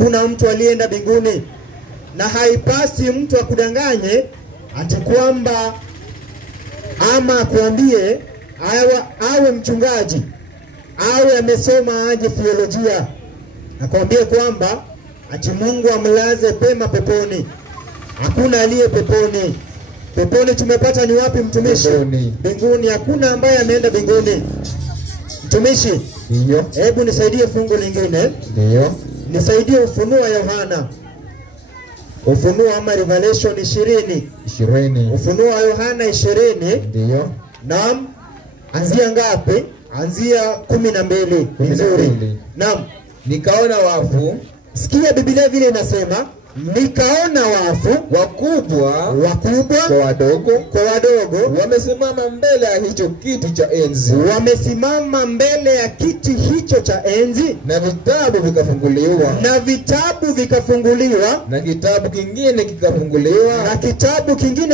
Hakuna mtu aliyeenda mbinguni, na haipasi mtu akudanganye ati kwamba ama kuambie awe mchungaji, awe amesoma aje theolojia, akwambie kwamba ati Mungu amlaze pema peponi. Hakuna aliye peponi. Peponi tumepata ni wapi mtumishi? Mbinguni. Hakuna ambaye ameenda mbinguni. Mtumishi, ndio. Hebu nisaidie fungu lingine. Ndio. Nisaidie Ufunuo wa Yohana. Ufunuo ama Revelation 20. Ufunuo wa Yohana 20. Ndio. Naam. Anzia ngapi? Anzia 12. Nzuri. Naam. Nikaona wafu. Sikia Biblia vile inasema, nikaona wafu wakubwa kwa wadogo wamesimama mbele ya hicho kiti cha enzi. Wamesimama mbele ya kiti hicho cha enzi, na vitabu vikafunguliwa. Na kitabu kingine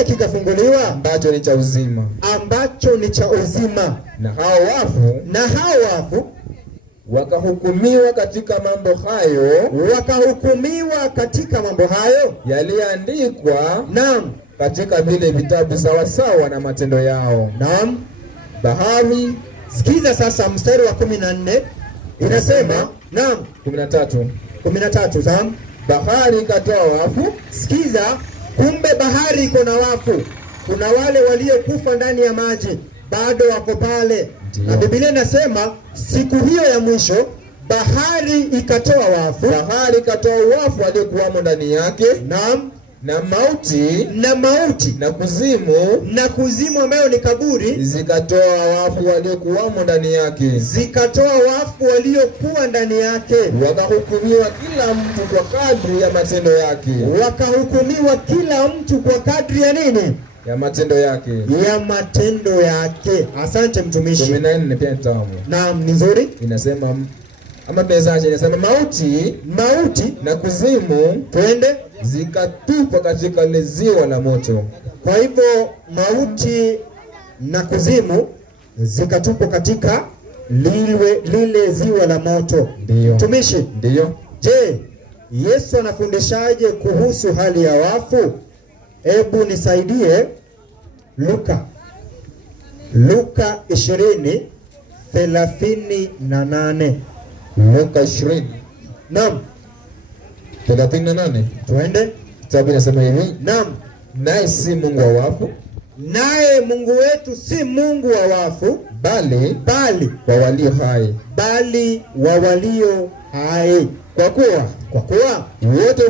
kikafunguliwa. Ambacho ni cha uzima. Na hao wafu wakahukumiwa katika mambo hayo yaliandikwa katika vile vitabu sawa na matendo yao. Naam. Bahari, sikiza sasa mstari wa 14 inasema, naam, 13 sawa. Bahari ikatoa wafu. Sikiza, kumbe bahari iko na wafu. Kuna wale waliokufa ndani ya maji bado wako pale. Na Biblia inasema siku hiyo ya mwisho bahari ikatoa wafu. Waliokuwamo ndani yake. Naam. Na mauti na kuzimu ambayo ni kaburi zikatoa wafu waliokuwamo ndani yake. Wakahukumiwa kila mtu kwa kadri ya nini? Ya matendo yake. Asante mtumishi. 14 pia tamu. Naam, ni nzuri. Inasema ama pezaje, inasema mauti na kuzimu twende zikatupwa katika ziwa la moto. Kwa hivyo mauti na kuzimu zikatupwa katika lile ziwa la moto. Ndio. Mtumishi, ndio. Je, Yesu anafundishaje kuhusu hali ya wafu? Hebu nisaidie Luka 20:38. Luka 20. Naam. 38. Twende. Kitabu inasema hivi. Naam. Naye si Mungu wa wafu. Naye Mungu wetu si Mungu wa wafu, bali wa walio hai. Kwa kuwa wote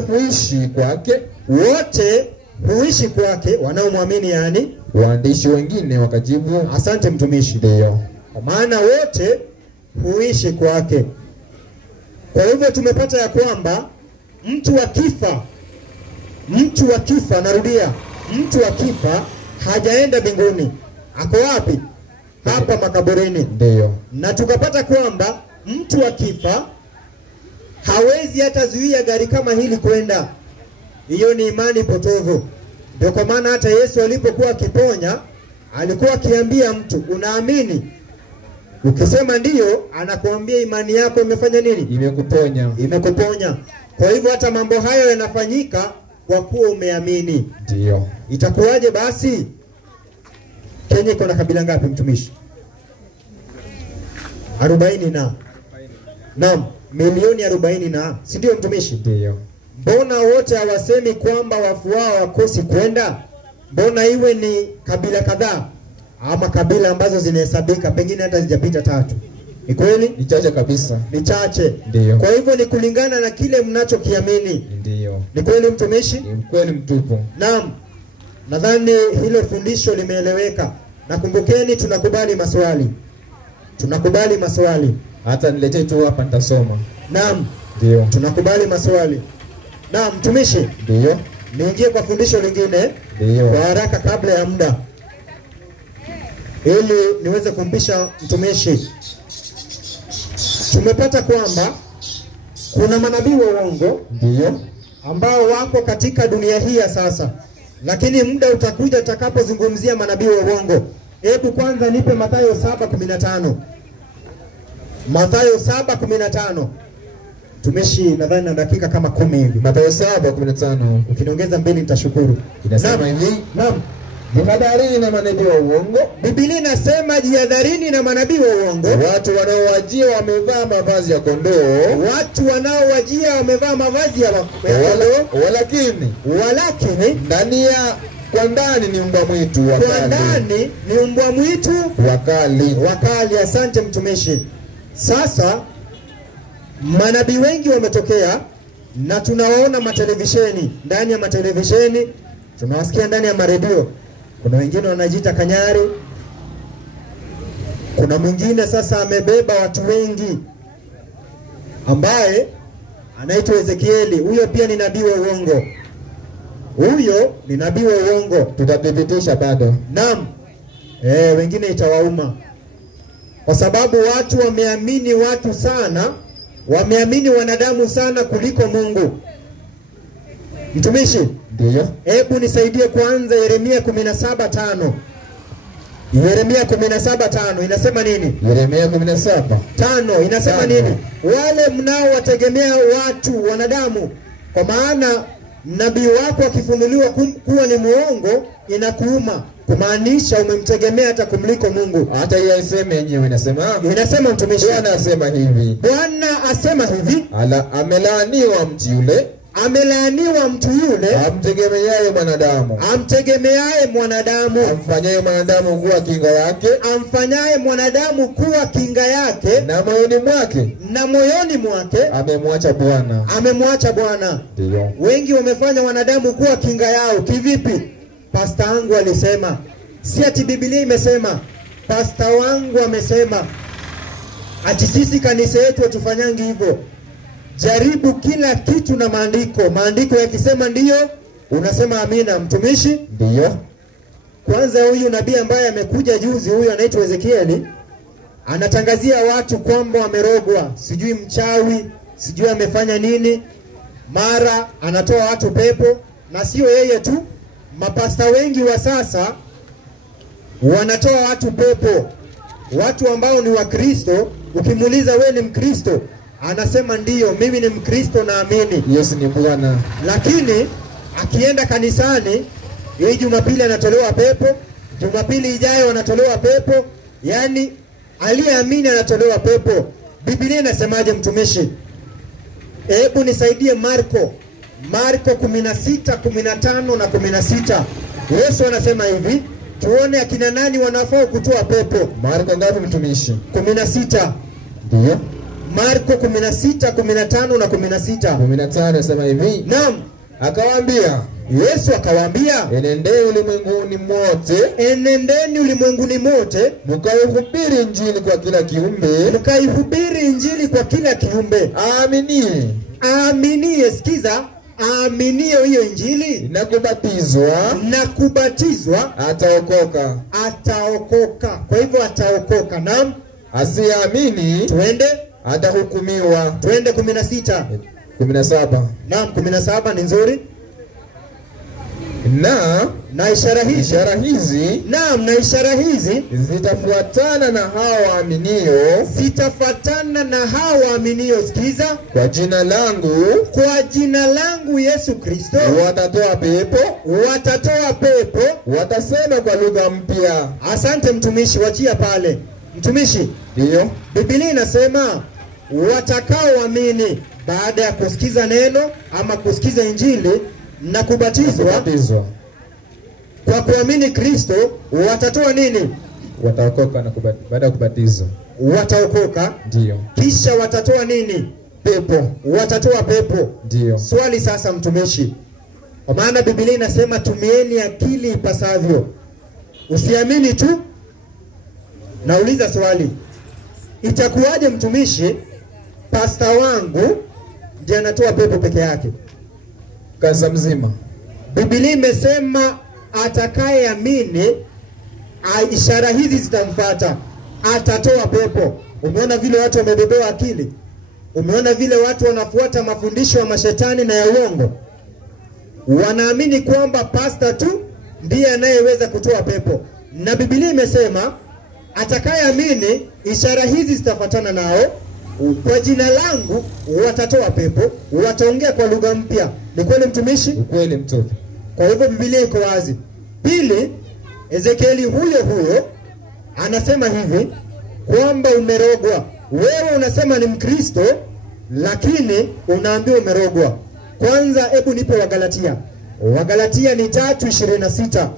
huishi kwake wanaomwamini, yani. Waandishi wengine wakajibu, asante mtumishi. Ndio. Kwa maana wote huishi kwake. Kwa hivyo tumepata ya kwamba mtu akifa, narudia, mtu akifa hajaenda mbinguni. Ako wapi? Hapa makaburini. Ndio. Na tukapata kwamba mtu akifa hawezi hata zuia gari kama hili kwenda. Hiyo ni imani potovu. Ndio kwa maana hata Yesu alipokuwa akiponya alikuwa akiambia mtu, unaamini? Ukisema ndio, anakuambia imani yako imefanya nini? Imekuponya. Kwa hivyo hata mambo hayo yanafanyika kwa kuwa umeamini. Ndio. Itakuwaje basi? Kenya iko na kabila ngapi mtumishi? 40 na. Naam, milioni 40 na. Si ndio mtumishi? Ndio. Mbona wote hawasemi kwamba wafu wao wakosi kwenda? Mbona iwe ni kabila kadhaa ama kabila ambazo zinahesabika pengine hata zijapita 3? Ni kweli? Ni chache kabisa. Ni chache. Ndio. Kwa hivyo ni kulingana na kile mnachokiamini. Ndio. Ni kweli mtumishi? Ni kweli mtupu. Naam. Nadhani hilo fundisho limeeleweka. Na kumbukeni tunakubali maswali. Hata niletee tu hapa nitasoma. Naam. Ndio. Tunakubali maswali. Naam mtumishi. Ndio. Niingie kwa fundisho lingine. Ndio. Kwa haraka kabla ya muda, ili niweze kumpisha mtumishi. Tumepata kwamba kuna manabii wa uongo, ndio, ambao wako katika dunia hii ya sasa. Lakini muda utakuja tutakapozungumzia manabii wa uongo. Hebu kwanza nipe Mathayo 7:15. Mathayo 7:15. Mtumishi, nadhani na dakika kama 10 hivi. Mathayo 7:15. Ukiniongeza 2 nitashukuru. Inasema hivi. Naam. Jihadharini na manabii wa uongo. Biblia inasema jihadharini na manabii wa uongo. Watu wanaowajia wamevaa mavazi ya kondoo. Watu wanaowajia wamevaa mavazi ya kondoo. Walakini kwa ndani ni mbwa mwitu wakali. Kwa ndani ni mbwa mwitu wakali. Asante mtumishi. Sasa manabii wengi wametokea na tunawaona matelevisheni, ndani ya matelevisheni, tunawasikia ndani ya maredio. Kuna wengine wanajiita kanyari. Kuna mwingine sasa amebeba watu wengi ambaye anaitwa Ezekieli. Huyo pia ni nabii wa uongo. Huyo ni nabii wa uongo. Tutathibitisha bado. Naam. Wengine itawauma. Kwa sababu watu wameamini watu sana, wameamini wanadamu sana kuliko Mungu. Mtumishi, ndio. Hebu nisaidie kwanza Yeremia 17:5. Yeremia 17:5 inasema nini? Yeremia 17:5 inasema nini? Wale mnaowategemea watu wanadamu, kwa maana nabii wako akifunuliwa kuwa ni muongo inakuuma, kumaanisha umemtegemea hata kumliko Mungu. Hata yeye aseme yenyewe inasema mtumishi. Bwana asema hivi. Bwana asema hivi. Amelaaniwa mtu yule. Amelaaniwa mtu yule amtegemeaye mwanadamu. Amfanyaye mwanadamu kuwa kinga yake. Na moyoni mwake amemwacha Bwana. Ndio. Wengi wamefanya wanadamu kuwa kinga yao. Kivipi? Pasta wangu alisema. Si ati Biblia imesema. Pasta wangu amesema. Ati sisi kanisa yetu tufanyangi hivyo. Jaribu kila kitu na maandiko. Maandiko yakisema ndiyo, unasema amina. Mtumishi? Ndiyo. Kwanza huyu nabii ambaye amekuja juzi, huyu anaitwa Ezekieli, anatangazia watu kwamba wamerogwa, sijui mchawi, sijui amefanya nini. Mara anatoa watu pepo, na sio yeye tu. Mapasta wengi wa sasa wanatoa watu pepo. Watu ambao ni Wakristo, ukimuuliza wewe ni Mkristo, anasema ndiyo, mimi ni Mkristo naamini Yesu ni Bwana. Lakini akienda kanisani, hii Jumapili anatolewa pepo, Jumapili ijayo anatolewa pepo. Yani aliyeamini anatolewa pepo. Biblia inasemaje mtumishi? Hebu nisaidie Marko 16:15 na 16. Yesu anasema hivi, tuone akina nani wanafaa kutoa pepo. Marko ngapi mtumishi? 16. Ndio. Marko 16:15 na 16. 15 nasema hivi. Naam. Akawaambia, Yesu akawaambia, enendeni ulimwenguni mote, mkaihubiri injili kwa kila kiumbe. Aaminie, sikiza, aaminie hiyo injili na kubatizwa ataokoka. Kwa hivyo ataokoka. Naam. Asiamini, twende, atahukumiwa. Twende 16. 17. Naam, 17 ni nzuri. Na ishara hizi. Naam, na ishara hizi zitafuatana na hao waaminio. Sikiza, kwa jina langu Yesu Kristo watatoa pepo, watasema kwa lugha mpya. Asante mtumishi, wachia pale. Mtumishi, ndio. Biblia inasema watakaoamini baada ya kusikiza neno ama kusikiza injili na kubatizwa kwa kuamini Kristo watatoa nini? Wataokoka. Baada ya kubatizwa wataokoka. Ndio. Kisha watatoa nini? Pepo. Watatoa pepo. Ndio. Swali sasa mtumishi, kwa maana Biblia inasema tumieni akili ipasavyo, usiamini tu. Nauliza swali, itakuwaje mtumishi, pasta wangu ndiye anatoa pepo peke yake? Kaza mzima. Biblia imesema atakayeamini ishara hizi zitamfuata, atatoa pepo. Umeona vile watu wamebebewa akili? Umeona vile watu wanafuata mafundisho ya mashetani na ya uongo? Wanaamini kwamba pasta tu ndiye anayeweza kutoa pepo. Na Biblia imesema atakayeamini ishara hizi zitafuatana nao, kwa jina langu watatoa pepo, wataongea kwa lugha mpya. Ni kweli mtumishi? Ukweli mtupu. Kwa hivyo Biblia iko wazi. Pili, Ezekieli huyo anasema hivi kwamba umerogwa. Wewe unasema ni Mkristo lakini unaambiwa umerogwa. Kwanza hebu nipe Wagalatia. Wagalatia ni 3:26.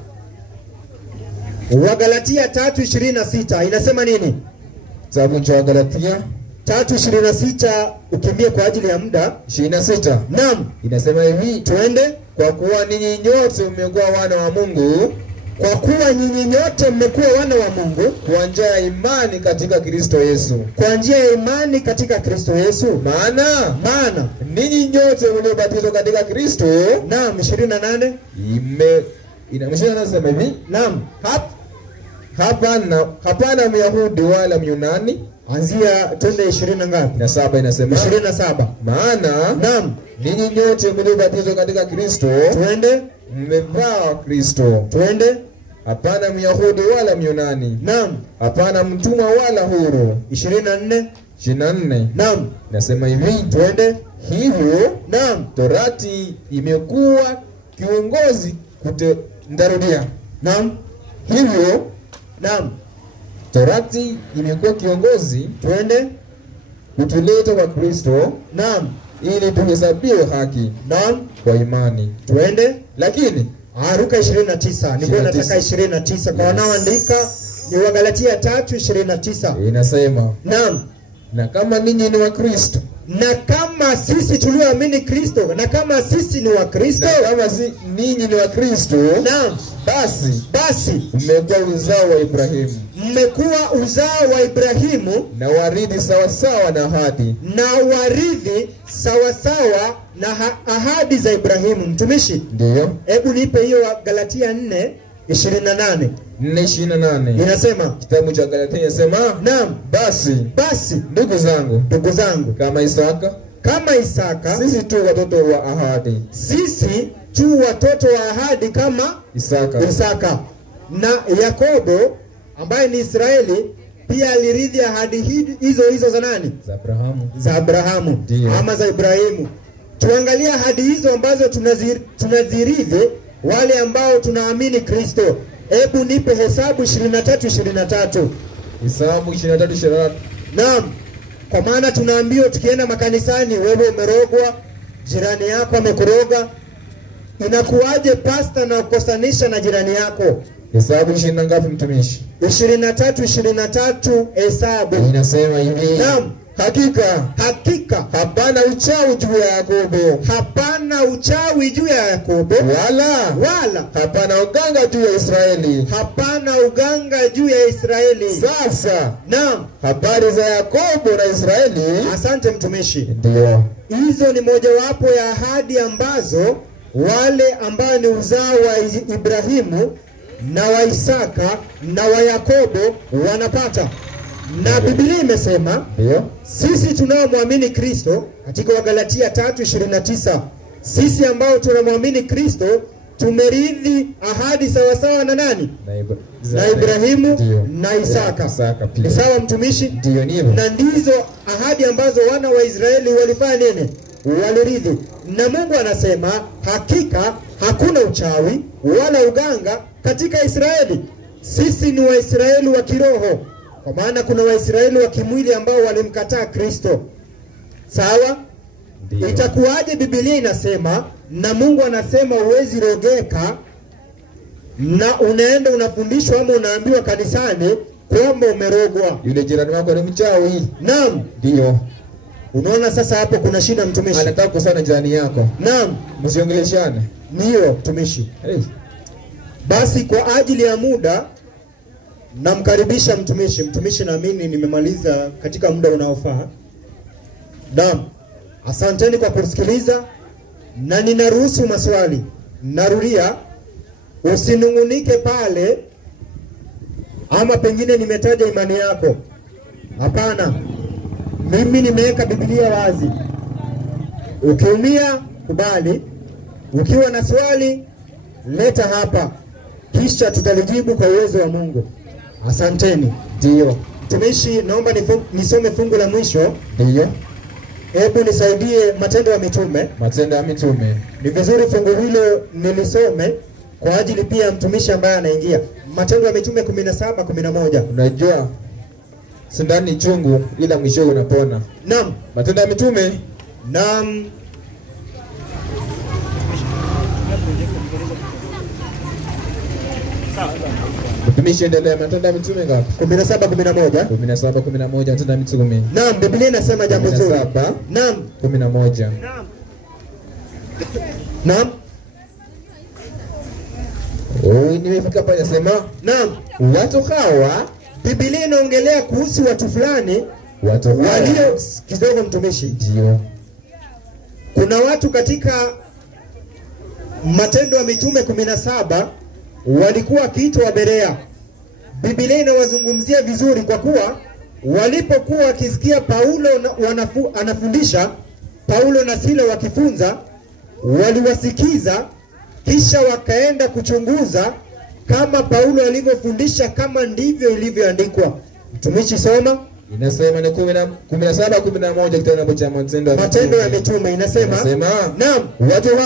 Wagalatia 3:26 inasema nini? Kitabu cha Wagalatia 3:26, ukimbie kwa ajili ya muda. 26. Naam, Inasema hivi, twende. kwa kuwa ninyi nyote mmekuwa wana wa Mungu, Kwa kuwa nyinyi nyote mmekuwa wana wa Mungu kwa njia ya imani katika Kristo Yesu. kwa njia ya imani katika Kristo Yesu. Maana ninyi nyote mliobatizwa katika Kristo. naam, 28. Inasema hivi, Naam, hapana Myahudi wala Myunani. anzia twende 20 ngapi? Na 7 inasema 27. maana Naam, ninyi nyote mliobatizwa katika Kristo twende. mmevaa Kristo. Twende. Hapana Myahudi wala Myunani, Naam, hapana mtumwa wala huru. 24. 24 Naam, nasema hivi, twende. hivyo Naam, Torati imekuwa kiongozi ndarudia. naam, Hivyo naam, Torati imekuwa kiongozi twende. kutuleta kwa Kristo Naam, ili tuhesabiwe haki naam, kwa imani. twende. Lakini Luka 29. Nilikuwa 29. nataka 29 kwa wanaoandika ni Wagalatia 3:29. inasema, Naam, na kama ninyi ni wa Kristo, na kama sisi tulioamini Kristo, na kama sisi ni wa Kristo, na kama ninyi ni wa Kristo, naam, basi mmekuwa uzao wa Ibrahimu mmekuwa uzao wa Ibrahimu na warithi sawa sawa na ahadi. na warithi sawa sawa na ahadi za Ibrahimu. Mtumishi, Ndiyo. hebu nipe hiyo Galatia 4:28. 4:28 Inasema, kitabu cha Galatia inasema, naam, basi ndugu zangu, kama Isaka sisi tu watoto wa ahadi kama Isaka. Na Yakobo ambaye ni Israeli pia alirithi ahadi hizo za nani? Za Abrahamu. Ndiyo. Ama za Ibrahimu. Tuangalia ahadi hizo ambazo tunazirithi wale ambao tunaamini Kristo. Hebu nipe Hesabu 23:23. Hesabu 23:23. Naam. Kwa maana tunaambiwa tukienda makanisani, wewe umerogwa, jirani yako amekuroga. Inakuwaje pasta na kukosanisha na jirani yako? Hesabu 20 ngapi mtumishi? 23:23 Hesabu. Inasema hivi. Naam. Hakika hapana uchawi juu ya Yakobo. Hapana uchawi juu ya Yakobo. Wala hapana uganga juu ya Israeli. Hapana uganga juu ya Israeli. Sasa, naam, habari za Yakobo na Israeli. Asante mtumishi. Ndio. Hizo ni mojawapo ya ahadi ambazo wale ambao ni uzao wa Ibrahimu na wa Isaka na wa Yakobo wanapata. Na Biblia imesema, ndio, sisi tunaomwamini Kristo katika Wagalatia 3:29, sisi ambao tunamwamini Kristo tumerithi ahadi sawa sawa na nani? Na Ibrahimu. Ndiyo. Na Isaka. Ni sawa mtumishi? Ndio, ndio. Na ndizo ahadi ambazo wana wa Israeli walifanya nini? Walirithi. Na Mungu anasema hakika hakuna uchawi wala uganga katika Israeli. Sisi ni Waisraeli wa kiroho. Kwa maana kuna Waisraeli wa kimwili ambao walimkataa Kristo. Sawa? Ndiyo. Itakuwaje Biblia inasema na Mungu anasema huwezi rogeka na unaenda unafundishwa ama unaambiwa kanisani kwamba umerogwa? Yule jirani wako ni mchawi. Naam. Ndio. Unaona sasa hapo kuna shida mtumishi. Anataka kusana jirani yako. Naam. Msiongeleshane. Ndio mtumishi. Hey. Basi kwa ajili ya muda namkaribisha mtumishi. Mtumishi, naamini nimemaliza katika muda unaofaa. Naam. Asanteni kwa kusikiliza na ninaruhusu maswali. Narudia, usinungunike pale ama pengine nimetaja imani yako. Hapana. Mimi nimeweka Biblia wazi. Ukiumia kubali, ukiwa na swali leta hapa, kisha tutalijibu kwa uwezo wa Mungu. Asanteni. Ndio. Mtumishi, naomba nisome fungu la mwisho. Ndiyo. Hebu nisaidie Matendo ya Mitume. Matendo ya Mitume. Ni vizuri fungu hilo nilisome kwa ajili pia mtumishi ambaye anaingia. Matendo ya Mitume 17:11. Unajua sindani chungu ila mwisho unapona. Naam. Matendo ya Mitume. Naam. Mtumishi, endelea. Matendo ya Mitume ngapi? 17:11. 17:11 Matendo ya Mitume. Naam, Biblia inasema jambo zuri. 17. Naam. 11. Naam. Naam. Nimefika pale nasema, Naam. watu hawa, Biblia inaongelea kuhusu watu fulani watu hawa walio kidogo mtumishi. ndio. Kuna watu katika Matendo ya Mitume 17 walikuwa wakiitwa Waberea. Biblia inawazungumzia vizuri kwa kuwa walipokuwa wakisikia Paulo anafundisha, Paulo na Sila wakifunza, waliwasikiza kisha wakaenda kuchunguza kama Paulo alivyofundisha kama ndivyo ilivyoandikwa. Mtumishi, soma. Inasema ni 17:11 kitabu cha Matendo ya Mitume inasema, naam, watu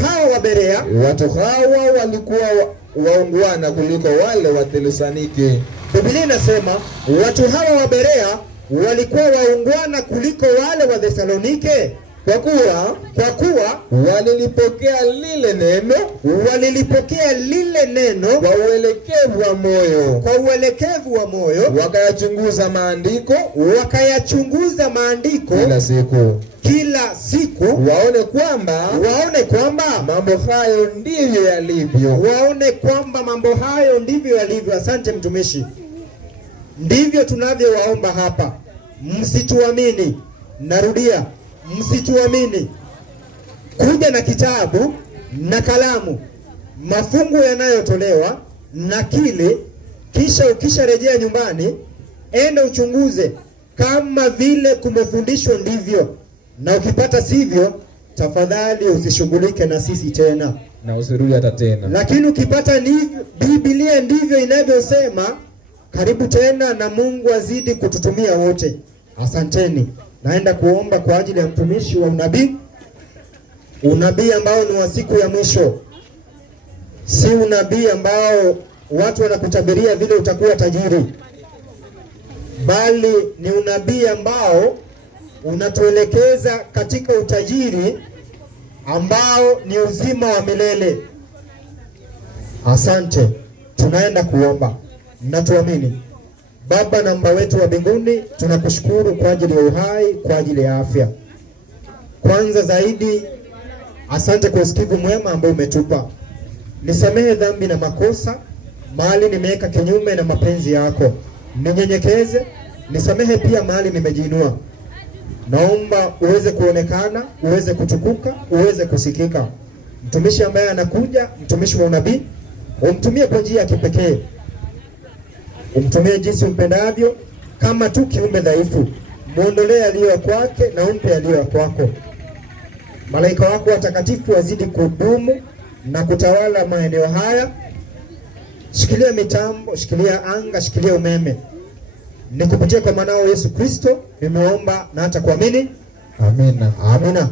hawa wa Berea, watu hawa walikuwa waungwana kuliko wale wa Thesalonike. Biblia inasema watu hawa wa Berea walikuwa waungwana kuliko wale wa Thesalonike kwa kuwa walilipokea lile neno kwa uelekevu wa moyo, wakayachunguza maandiko kila siku waone kwamba mambo hayo ndivyo yalivyo. Asante mtumishi. Ndivyo tunavyowaomba hapa. Msituamini. Narudia, msituamini. Kuja na kitabu na kalamu, mafungu yanayotolewa na kile, kisha ukisharejea nyumbani, enda uchunguze kama vile kumefundishwa ndivyo, na ukipata sivyo, tafadhali usishughulike na sisi tena na usirudi hata tena. Lakini ukipata Biblia ndivyo inavyosema, karibu tena, na Mungu azidi kututumia wote. Asanteni. Naenda kuomba kwa ajili ya mtumishi wa unabii ambao ni wa siku ya mwisho. Si unabii ambao watu wanakutabiria vile utakuwa tajiri, bali ni unabii ambao unatuelekeza katika utajiri ambao ni uzima wa milele. Asante. Tunaenda kuomba. Mnatuamini? Baba na Baba wetu wa mbinguni, tunakushukuru kwa ajili ya uhai, kwa ajili ya afya. Kwanza zaidi, asante kwa usikivu mwema ambao umetupa. Nisamehe dhambi na makosa mahali nimeweka kinyume na mapenzi yako. Ninyenyekeze, nisamehe pia mahali nimejiinua. Naomba uweze kuonekana, uweze kutukuka, uweze kusikika. Mtumishi ambaye anakuja, mtumishi wa unabii, umtumie kwa njia ya kipekee. Umtumie jinsi umpendavyo, kama tu kiumbe dhaifu. Muondolee aliyo kwake na umpe aliyo kwako. Malaika wako watakatifu wazidi kudumu na kutawala maeneo haya. Shikilia mitambo, shikilia anga, shikilia umeme. Nikupitia kwa mwanao Yesu Kristo nimeomba na hata kuamini. Amina. Amina.